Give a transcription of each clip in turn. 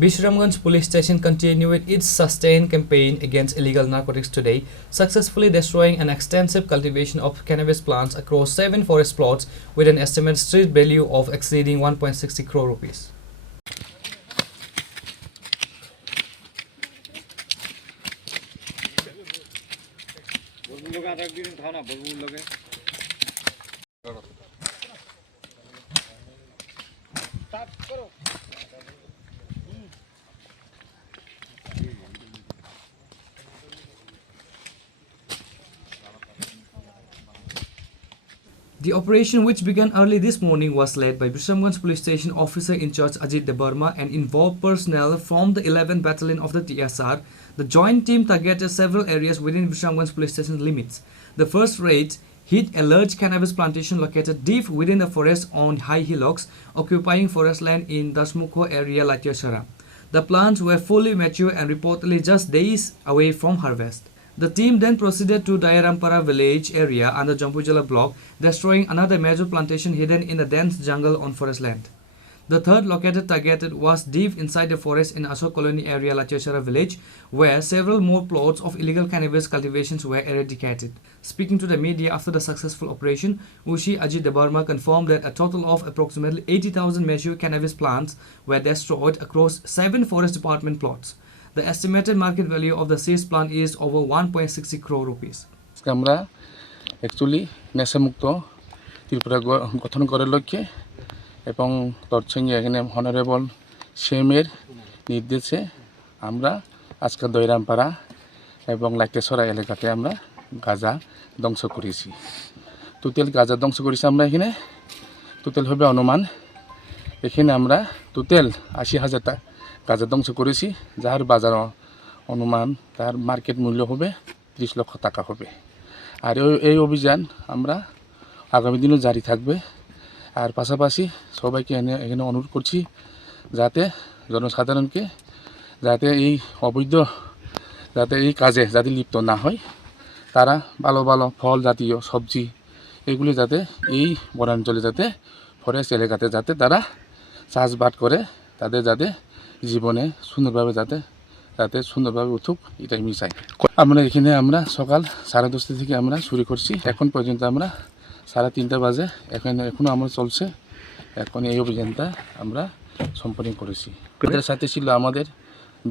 Bishramganj Police Station continued its sustained campaign against illegal narcotics today, successfully destroying an extensive cultivation of cannabis plants across 7 forest plots with an estimated street value of exceeding 1.60 crore rupees. The operation, which began early this morning, was led by Bishramganj Police Station Officer in Charge Ajit Debarma and involved personnel from the 11th Battalion of the TSR. The joint team targeted several areas within Bishramganj Police Station limits. The first raid hit a large cannabis plantation located deep within the forest on high hillocks, occupying forest land in Dasmukho area, Khorang. The plants were fully mature and reportedly just days away from harvest. The team then proceeded to Dayarampara village area under Jampujala block, destroying another major plantation hidden in the dense jungle on forest land. The third located targeted was deep inside the forest in Ashok Colony area, Khorang village, where several more plots of illegal cannabis cultivations were eradicated. Speaking to the media after the successful operation, Ushi Ajit Debarma confirmed that a total of approximately 80,000 mature cannabis plants were destroyed across 7 forest department plots. The estimated market value of the seized plant is over 1.60 crore rupees. আমরা actually নেশামুক্ত Tripura গঠন করার লক্ষ্যে এবং তার সঙ্গে এখানে honourable সিএমের নির্দেশে আমরা আজকে দয়রামপাড়া এবং লাইটেশ্বরা এলাকাতে আমরা গাঁজা ধ্বংস করেছি। টোটাল গাঁজা ধ্বংস করেছি আমরা এখানে টোটাল হবে অনুমান এখানে আমরা টোটাল 80,000 টাকা গাঁজা ধ্বংস করেছি, যার বাজার অনুমান তার মার্কেট মূল্য হবে 30 লক্ষ টাকা হবে। আর এই অভিযান আমরা আগামী দিনও জারি থাকবে। আর পাশাপাশি সবাইকে এখানে অনুরোধ করছি যাতে জনসাধারণকে যাতে এই অবৈধ যাতে এই কাজে যাতে লিপ্ত না হয়, তারা ভালো ভালো ফল জাতীয় সবজি এগুলি যাতে এই বনাঞ্চলে যাতে ফরেস্ট এলাকাতে যাতে তারা চাষবাস করে তাদের যাতে জীবনে সুন্দরভাবে যাতে সুন্দরভাবে উঠুক, এটাই আমি চাই। আমরা এখানে আমরা সকাল 10:30 থেকে আমরা শুরু করছি, এখন পর্যন্ত আমরা 3:30 বাজে এখনো আমরা চলছে। এখন এই অভিযানটা আমরা সম্পন্ন করেছি। এদের সাথে ছিল আমাদের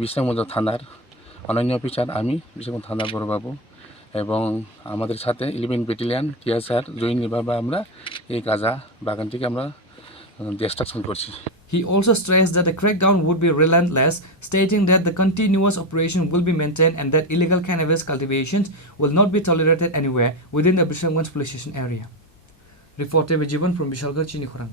বিশামগঞ্জ থানার অনন্য অফিসার, আমি বিশামগঞ্জ থানার বড়বাবু এবং আমাদের সাথে 11 ব্যাটালিয়ন টিএসআর জয়িনীভাবে আমরা এই গাঁজা বাগানটিকে আমরা ডিস্ট্রাকশন করছি। He also stressed that the crackdown would be relentless, stating that the continuous operation will be maintained and that illegal cannabis cultivations will not be tolerated anywhere within the Bishramganj Police Station area. Reporter Vijivan from Bishramganj, Chini, Khorang.